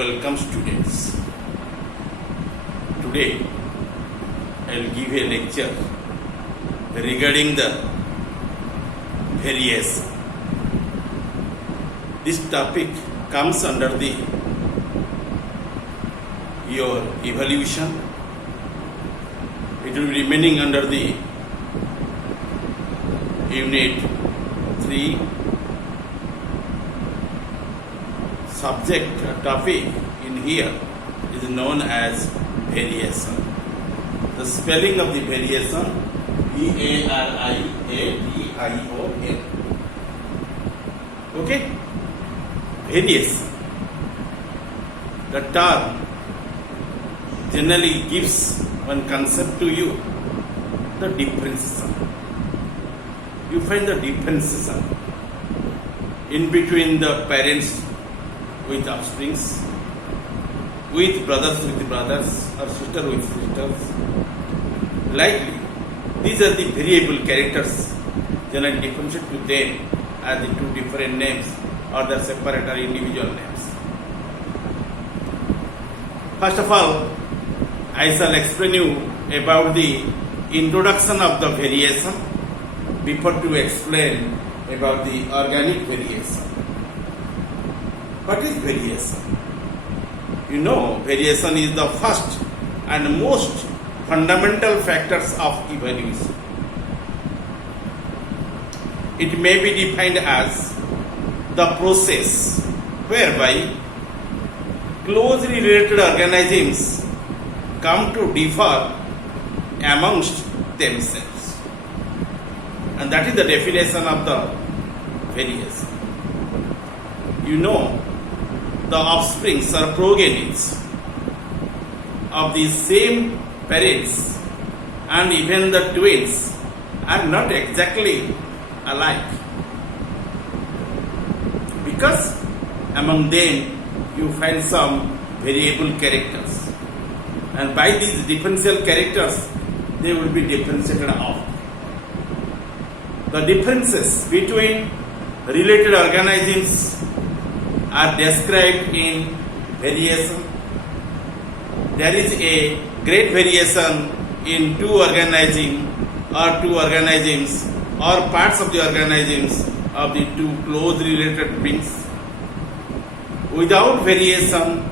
Welcome students. Today I will give a lecture regarding the variation. This topic comes under the your evaluation. It will be remaining under the unit 3. Subject topic in here is known as variation. The spelling of the variation variation. Okay? Variation. The term generally gives one concept to you, the differentiation. You find the differentiation in between the parents with offsprings, with brothers, or sister with sisters. Likely, these are the variable characters. Generally differentiate to them as the two different names or the separate or individual names. First of all, I shall explain you about the introduction of the variation before to explain about the organic variation. What is variation? You know, variation is the first and most fundamental factors of evolution. It may be defined as the process whereby closely related organisms come to differ amongst themselves. And that is the definition of the variation. You know, the offsprings or progenies of the same parents and even the twins are not exactly alike, because among them you find some variable characters, and by these differential characters they will be differentiated off. The differences between related organisms are described in variation. There is a great variation in two organisms or parts of the organisms of the two close related beings. Without variation,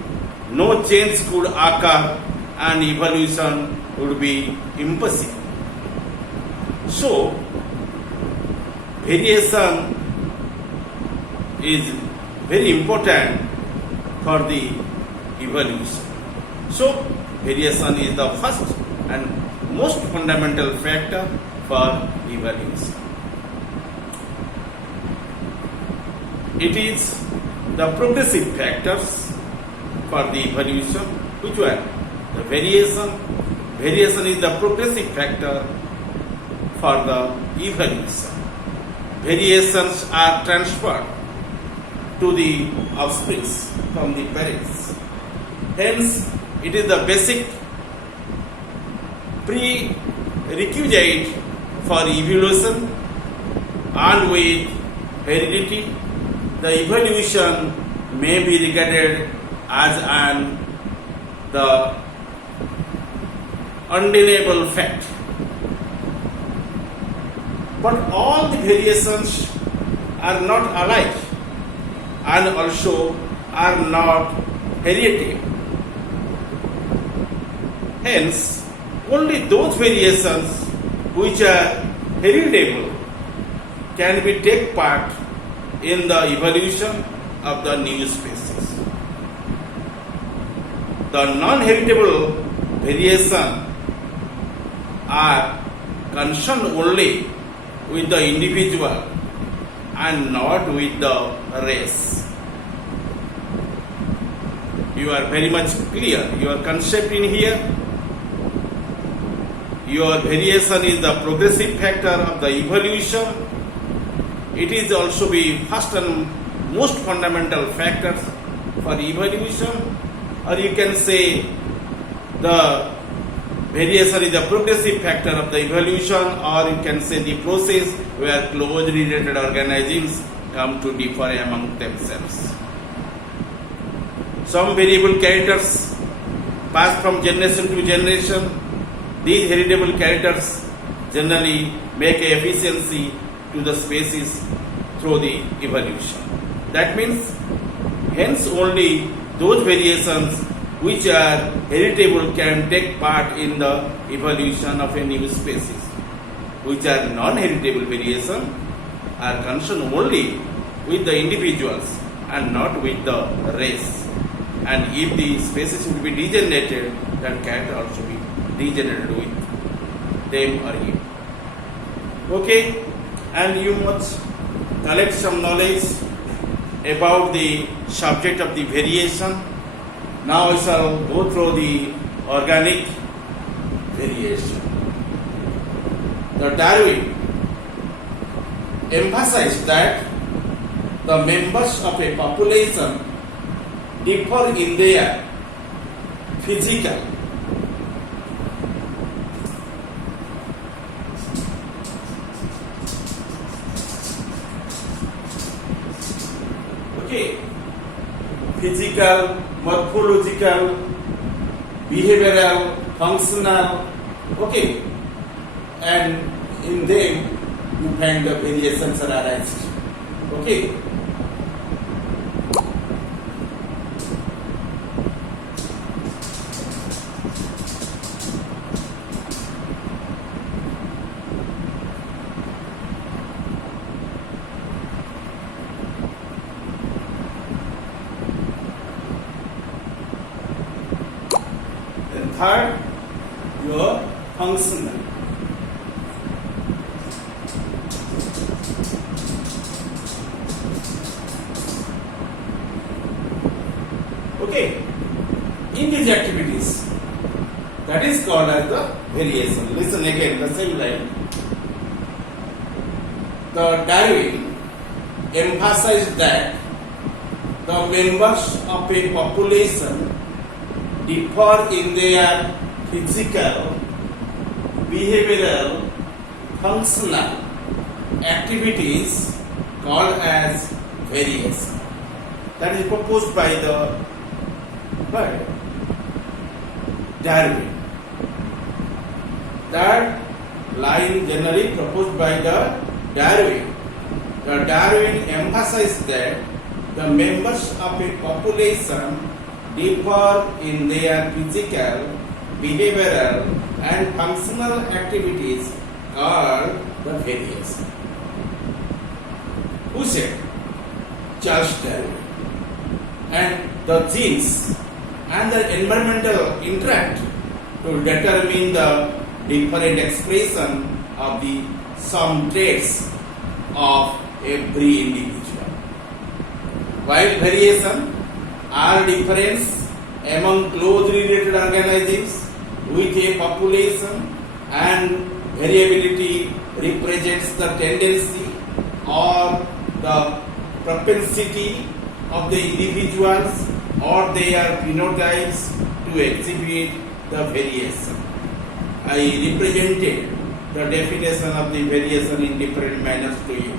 no change could occur and evolution would be impossible. So, variation is very important for the evolution. So, variation is the first and most fundamental factor for evolution. It is the progressive factors for the evolution. Which one? The variation. Variation is the progressive factor for the evolution. Variations are transferred to the offsprings from the parents. Hence, it is the basic prerequisite for evolution, and with heredity, the evolution may be regarded as the undeniable fact. But all the variations are not alike and also are not hereditary. Hence, only those variations which are heritable can be take part in the evolution of the new species. The non-heritable variation are concerned only with the individual and not with the race. You are very much clear. Your concept in here. Your variation is the progressive factor of the evolution. It is also the first and most fundamental factors for evolution, or you can say the variation is the progressive factor of the evolution, or you can say the process where closely related organisms come to differ among themselves. some variable characters pass from generation to generation. These heritable characters generally make a efficiency to the species through the evolution. That means, hence only those variations which are heritable can take part in the evolution of a new species. Which are non-heritable variations are concerned only with the individuals and not with the race. And if the species will be degenerated, that can also be degenerated with them or him. Okay, and you must collect some knowledge about the subject of the variation. Now I shall go through the organic variation. The Darwin emphasized that the members of a population differ in their physical, physical, morphological, behavioral, functional, and in them you find the variations are arised. Then third, your functional. In these activities, that is called as the variation. Listen again, the same line. The Darwin emphasized that the members of a population differ in their physical, behavioral, functional activities called as variation. That is proposed by Darwin. That line generally proposed by the Darwin. The Darwin emphasized that the members of a population differ in their physical, behavioral and functional activities called the variation. Who said? Charles Darwin. And the genes and the environmental interact to determine the different expression of the some traits of every individual. While variation are difference among closely related organisms with a population, and variability represents the tendency or the propensity of the individuals or their phenotypes to exhibit the variation. I represented the definition of the variation in different manners to you.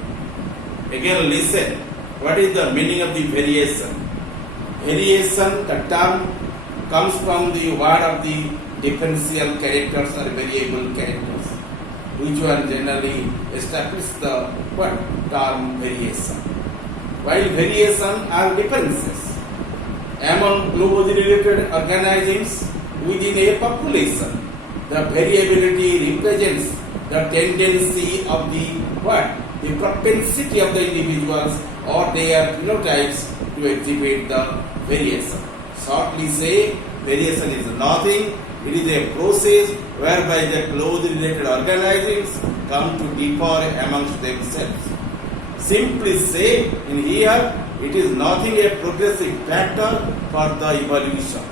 Again, listen. What is the meaning of the variation? Variation, the term comes from the word of the differential characters or variable characters, which one generally establish the term variation. While variation are differences among closely related organisms within a population, the variability represents the tendency of the propensity of the individuals or their phenotypes to exhibit the variation. Shortly say, variation is nothing. It is a process whereby the closely related organisms come to differ amongst themselves. Simply say, in here, it is nothing a progressive factor for the evolution.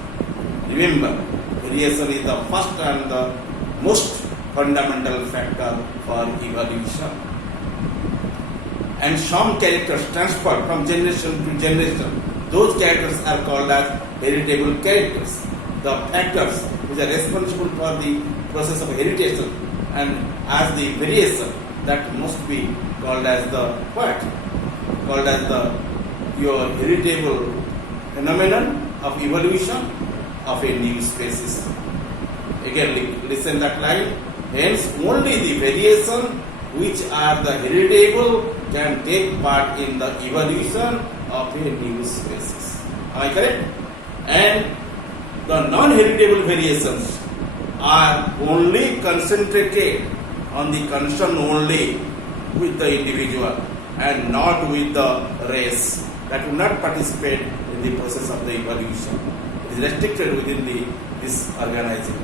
Remember, variation is the first and the most fundamental factor for evolution. And some characters transferred from generation to generation, those characters are called as heritable characters. The factors which are responsible for the process of heritation and as the variation, that must be called as your heritable phenomenon of evolution of a new species. Again, listen that line. Hence, only the variation which are the heritable can take part in the evolution of a new species. Am I correct? And the non-heritable variations are only concentrated on the concern only with the individual and not with the race that will not participate in the process of the evolution. It is restricted within this organism.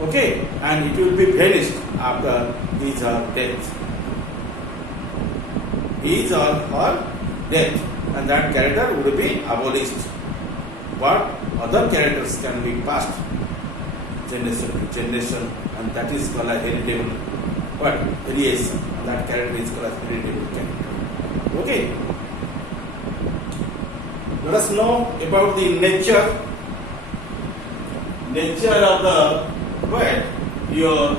Okay, and it will be vanished after his or death. His or her death, and that character would be abolished. But other characters can be passed generation to generation, and that is called a heritable variation. That character is called a heritable character. Okay. Let us know about the nature of the your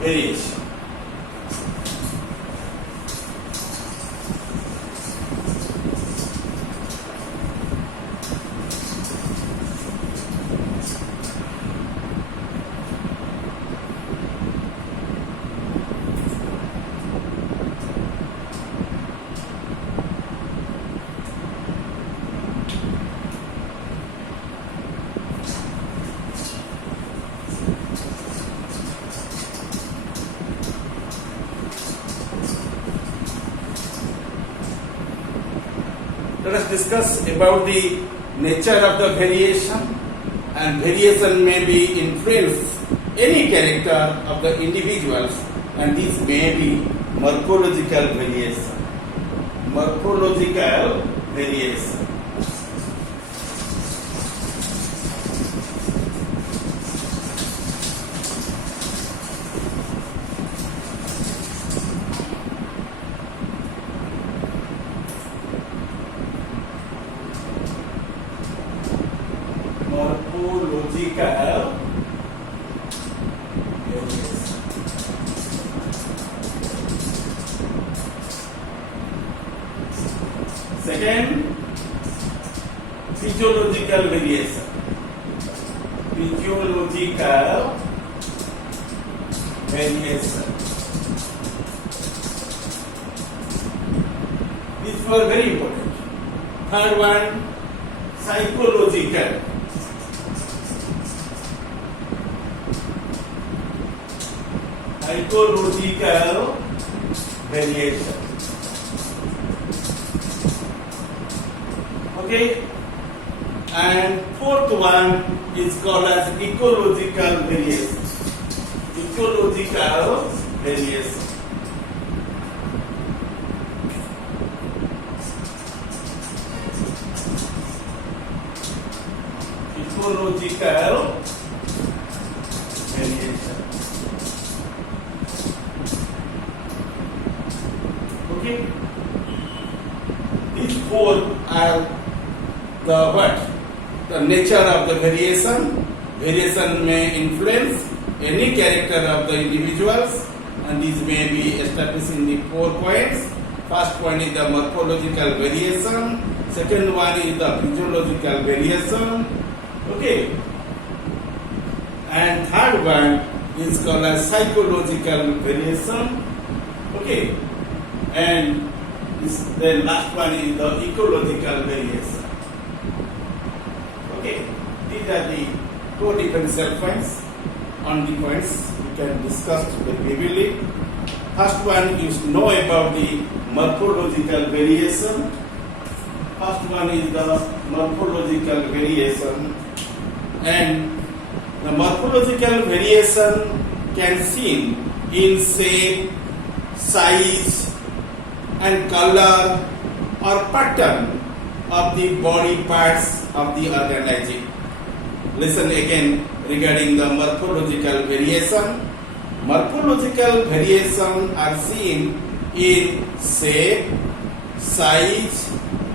variation. Let us discuss about the nature of the variation, and variation may be influence any character of the individuals, and this may be morphological variation. Morphological variation. Morphological variation. Second, physiological variation. Physiological variation. These were very important. Third one, psychological. Psychological variation. Okay, and fourth one is called as ecological variation. Ecological variation. Ecological variation. Okay, these four are the nature of the variation. Variation may influence any character of the individuals, and these may be established in the 4 points. First point is the morphological variation. Second one is the physiological variation. Okay, and third one is called as psychological variation. Okay, and the last one is the ecological variation. Okay, these are the 2 differential points. On the points we can discuss very vividly. First one is know about the morphological variation. First one is the morphological variation, and the morphological variation can seen in shape, size, and color or pattern of the body parts of the organism. Listen again regarding the morphological variation. Morphological variation are seen in shape, size,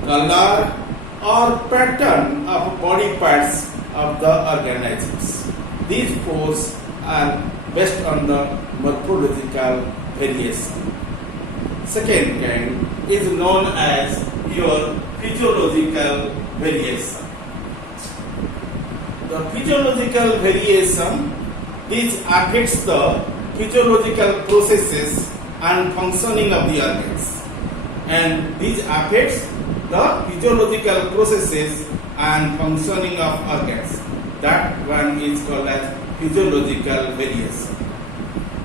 color or pattern of body parts of the organisms. These 4 are based on the morphological variation. Second kind is known as your physiological variation. the physiological variation, this affects the physiological processes and functioning of the organs, and this affects the physiological processes and functioning of organs. That one is called as physiological variation.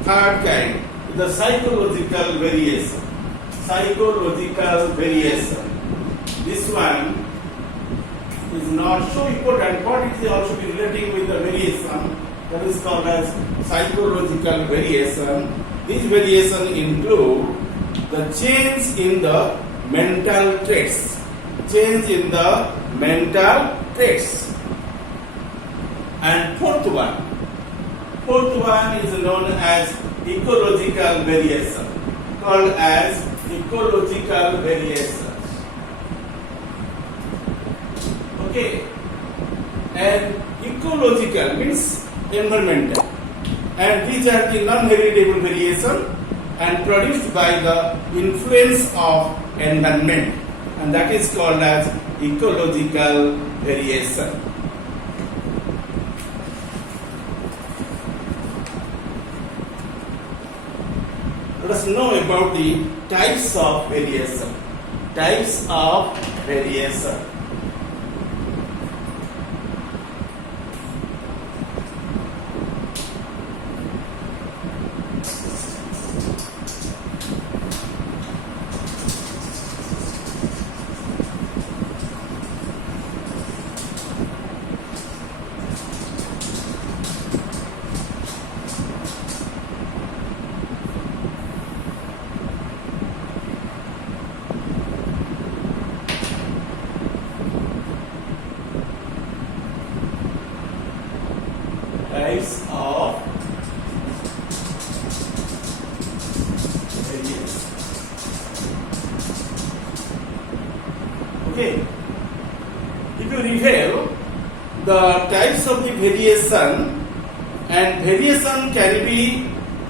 Third kind, the psychological variation. Psychological variation. This one is not so important, but it is also relating with the variation that is called as psychological variation. These variation include the change in the mental traits. Change in the mental traits. And fourth one is known as ecological variation, called as ecological variation. Okay, and ecological means environmental, and these are the non-heritable variation and produced by the influence of environment, and that is called as ecological variation. Let us know about the types of variation. Types of variation. Types of variation. Okay. If you review the types of the variation, and variation can be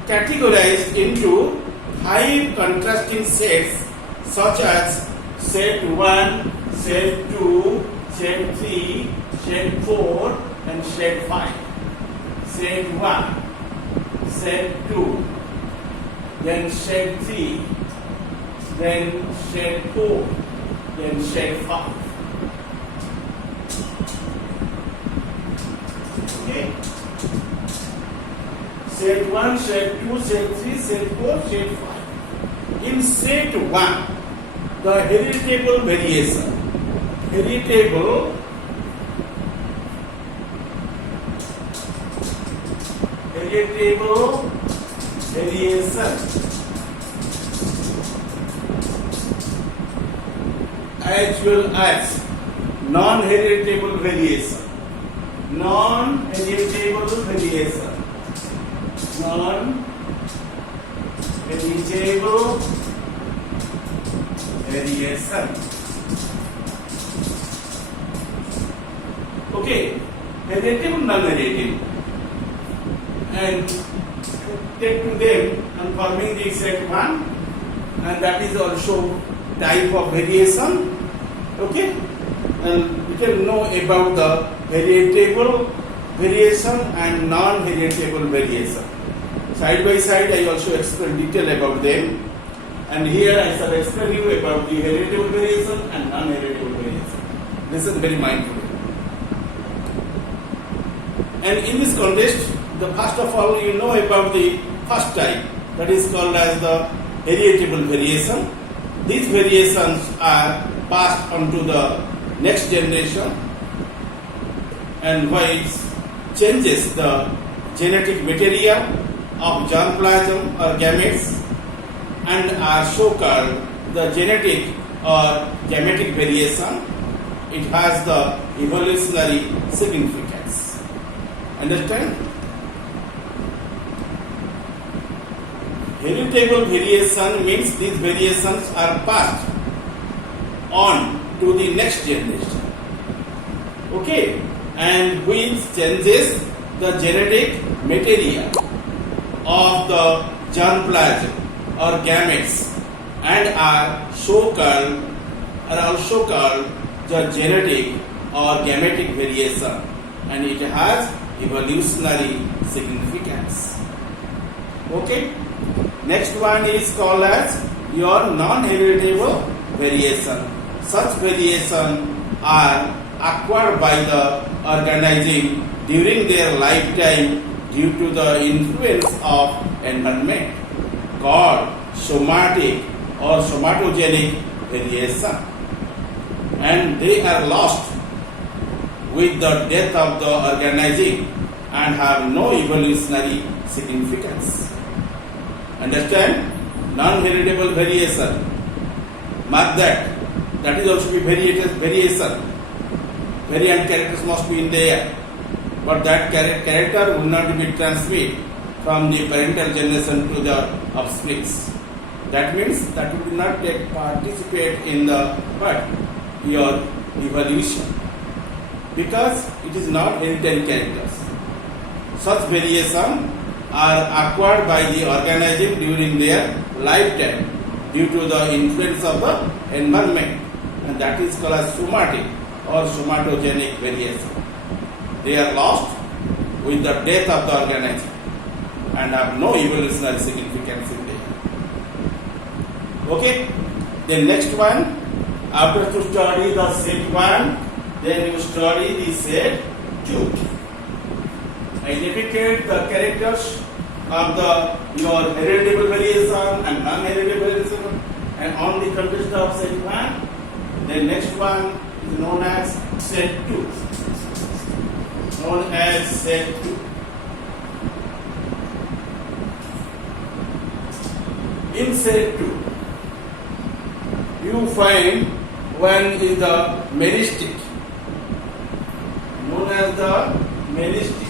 categorized into 5 contrasting sets such as set 1, set 2, set 3, set 4 and set 5. Set 1, set 2, then set 3, then set 4, then set 5. Okay? Set 1, set 2, set 3, set 4, set 5. In set 1, the heritable variation. Heritable variation as well as non-heritable variation. Non-heritable variation. Non-heritable variation. Okay, heritable, non-heritable. And take to them and forming the set 1, and that is also type of variation. Okay, and we can know about the heritable variation and non-heritable variation. Side by side I also explain detail about them, and here I shall explain you about the heritable variation and non-heritable variation. Listen very mindfully. And in this context, first of all, you know about the first type, that is called as the heritable variation. These variations are passed on to the next generation, and which changes the genetic material of germplasm or gametes, and are so called the genetic or gametic variation. It has the evolutionary significance. Understand? Heritable variation means these variations are passed on to the next generation. Okay, and which changes the genetic material of the germplasm or gametes, and are also called the genetic or gametic variation. and it has evolutionary significance. Okay. Next one is called as your non-heritable variation. Such variation are acquired by the organism during their lifetime due to the influence of environment, called somatic or somatogenic variation, and they are lost with the death of the organism and have no evolutionary significance. Understand? Non-heritable variation. Mark that. That is also be variation. Variant characters must be in there. But that character will not be transmitted from the parental generation to the offsprings. That means that will not participate in the what? Your evolution. Because it is not hereditary characters. Such variation are acquired by the organism during their lifetime due to the influence of the environment, and that is called as somatic or somatogenic variation. They are lost with the death of the organism and have no evolutionary significance in there. Okay, then next one, after to study the set 1, then you study the set 2. Identify the characters of your heritable variation and non-heritable variation, and on the condition of set 1. The next one is known as set 2. Known as set 2. In set 2, you find one is the meristic, known as the meristic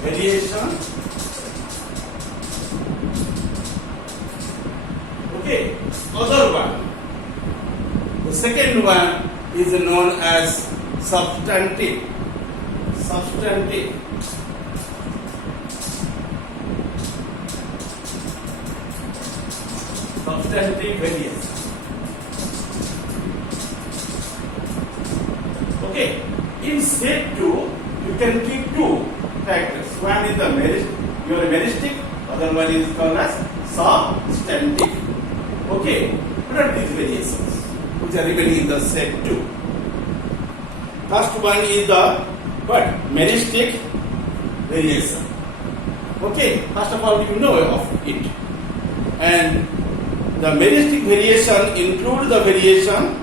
variation. Okay, other one. The second one is known as substantive. Substantive. Substantive variation. Okay, in set 2, you can keep two factors. One is the your meristic, other one is called as substantive. Okay, what are these variations which are remaining in the set 2? First one is the what? Meristic variation. Okay, first of all, you know of it. And the meristic variation includes the variation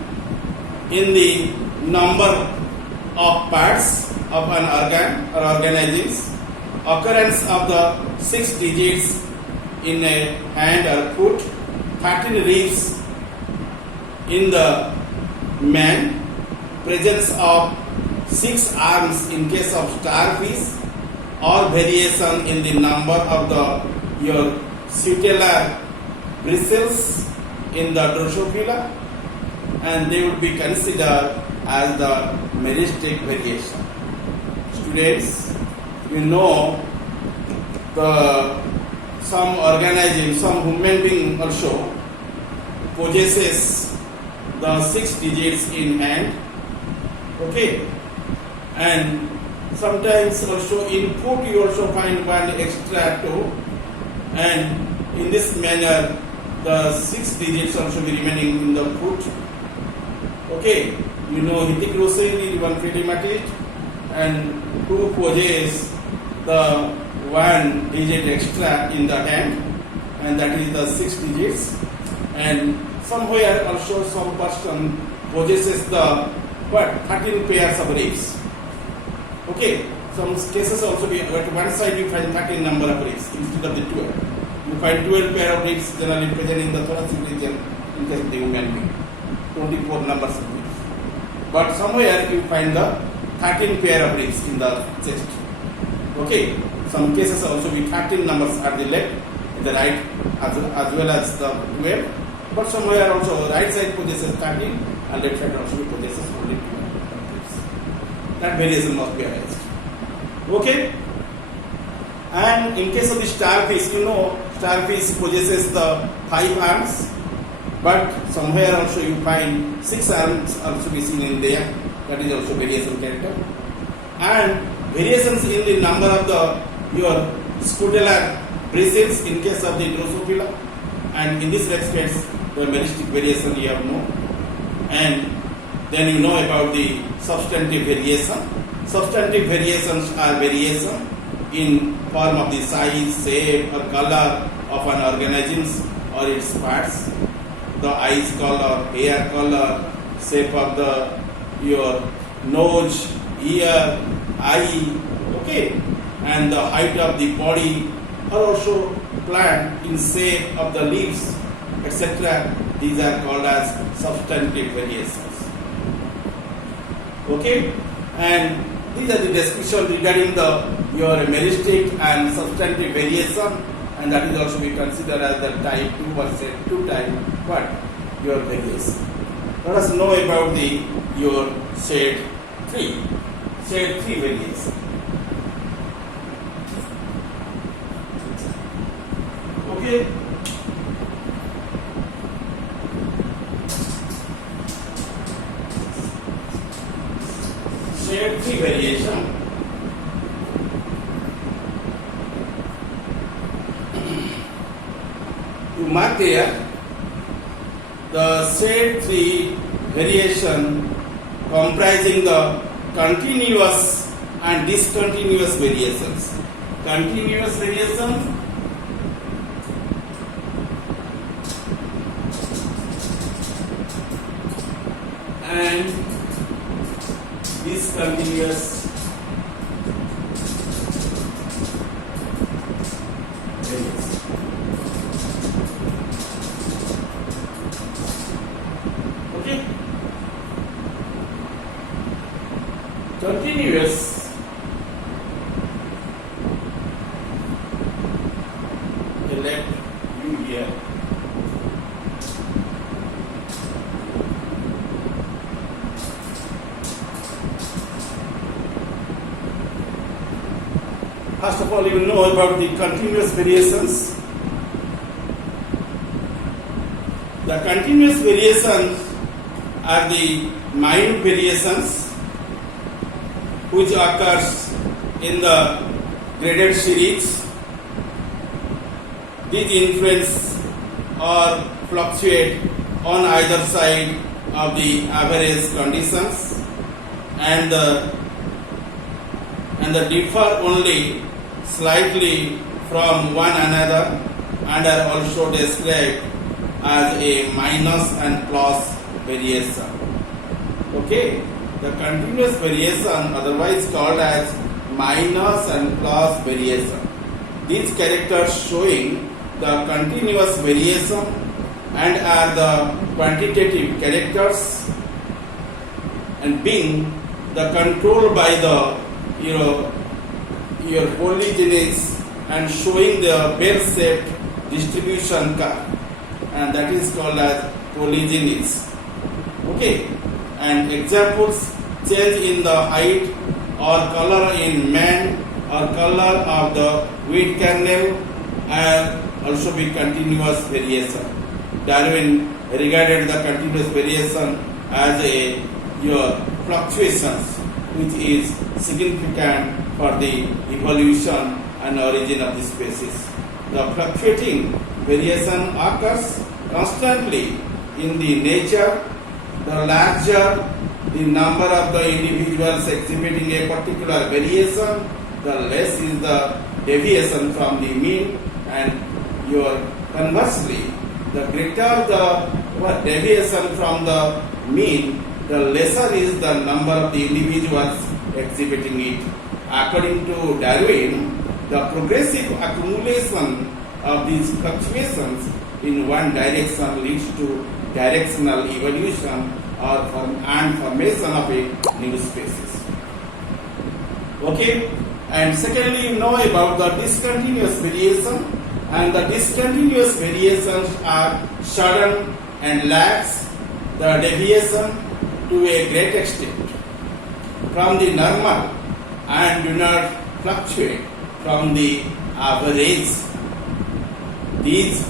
in the number of parts of an organ or organisms, occurrence of the 6 digits in a hand or foot, 13 ribs in the man, presence of 6 arms in case of starfish, or variation in the number of your sutellar bristles in the Drosophila, and they would be considered as the meristic variation. Students, you know some organism, some human being also possesses the 6 digits in hand. Okay, and sometimes also in foot you also find one extra toe, and in this manner the 6 digits also be remaining in the foot. Okay, you know Heterocyte is one phrematid, and who possess the 1 digit extra in the hand, and that is the 6 digits. And somewhere also some person possesses the 13 pairs of ribs. Okay, some cases also be at one side you find 13 number of ribs instead of the 12. You find 12 pair of ribs generally present in the thoracic region in case of the human being, 24 numbers of ribs. But somewhere you find the 13 pair of ribs in the chest. Okay, some cases also be 13 numbers at the left, the right, as well as the 12. But somewhere also right side possesses 13 and left side also possesses only 12 ribs. That variation must be arranged. Okay, and in case of the starfish, you know starfish possesses the 5 arms, but somewhere also you find 6 arms also be seen in there. that is also variation character. And variations in the number of your scutellar bracings in case of the Drosophila, and in this respect the meristic variation you have known. And then you know about the substantive variation. Substantive variations are variation in form of the size, shape or color of an organism or its parts, the eyes color, hair color, shape of your nose, ear, eye, okay, and the height of the body, or also plant in shape of the leaves, etc. These are called as substantive variations. Okay, and these are the description regarding your meristic and substantive variation, and that is also we consider as the type 2 or set 2 type, but your variation. Let us know about your set 3. Set 3 variation. Okay. Set 3 variation. You mark there the set 3 variation comprising the continuous and discontinuous variations. Continuous variation and discontinuous variation. Okay. Continuous left U here. First of all, you will know about the continuous variations. The continuous variations are the minute variations which occurs in the graded series. These influence or fluctuate on either side of the average conditions and differ only slightly from one another and are also described as a minus and plus variation. Okay, the continuous variation, otherwise called as minus and plus variation. These characters showing the continuous variation and are the quantitative characters, and being the control by the your polygenes and showing the bell-shaped distribution curve, and that is called as polygenes. Okay, and examples: change in the height or color in man or color of the wheat kernel, and also be continuous variation. Darwin regarded the continuous variation as your fluctuations, which is significant for the evolution and origin of the species. The fluctuating variation occurs constantly in the nature. The larger the number of the individuals exhibiting a particular variation, the less is the deviation from the mean, and your conversely, the greater the deviation from the mean, the lesser is the number of the individuals exhibiting it. According to Darwin, the progressive accumulation of these fluctuations in one direction leads to directional evolution and formation of a new species. Okay, and secondly, you know about the discontinuous variation, and the discontinuous variations are sudden and lags the deviation to a great extent from the normal and do not fluctuate from the average. These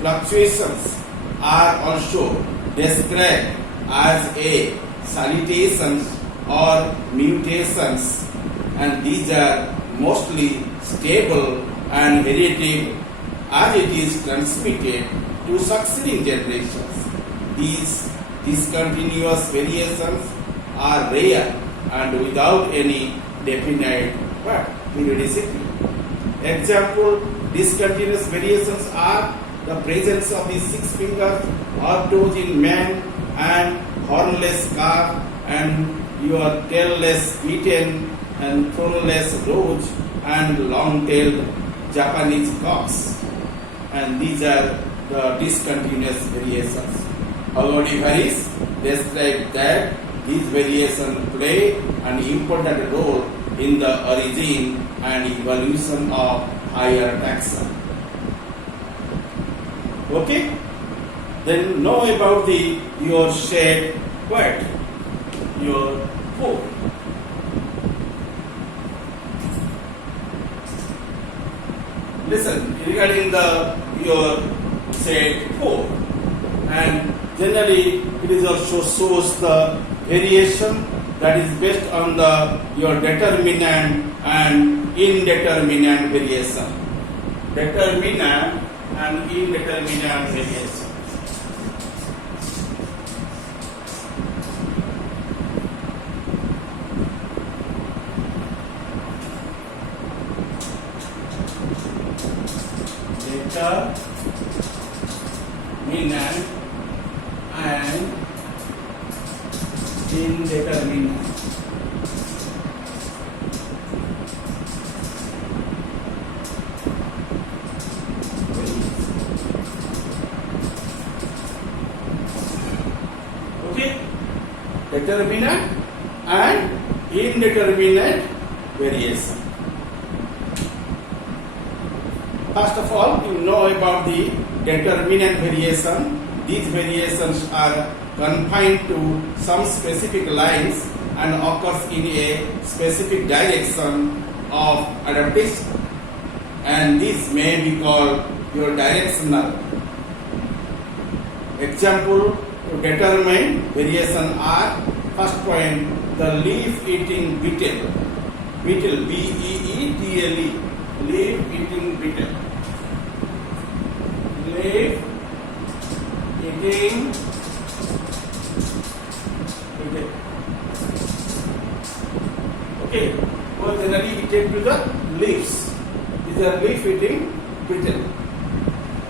fluctuations are also described as a salutations or mutations, and these are mostly stable and hereditary as it is transmitted to succeeding generations. These discontinuous variations are rare and without any definite periodicity. Example, discontinuous variations are the presence of the six fingers or toes in man and hornless calf and your tailless kitten and thornless roach and long-tailed Japanese cocks. And these are the discontinuous variations. Oddivaries describe that these variations play an important role in the origin and evolution of higher taxa. Okay? Then know about your shared your food. Listen, regarding your said food, and generally it is also shows the variation that is based on your determinant and indeterminate variation. Determinant and indeterminate variation. Determinant and indeterminate. Okay, determinate and indeterminate variation. First of all, you know about the determinant variation. These variations are confined to some specific lines and occurs in a specific direction of adaptation, and these may be called your directional. Example to determine variation are: first point, the leaf-eating beetle. Beetle, B-E-E-T-L-E, leaf-eating beetle. Leaf-eating beetle. Okay, well generally we take to the leaves. These are leaf-eating beetle.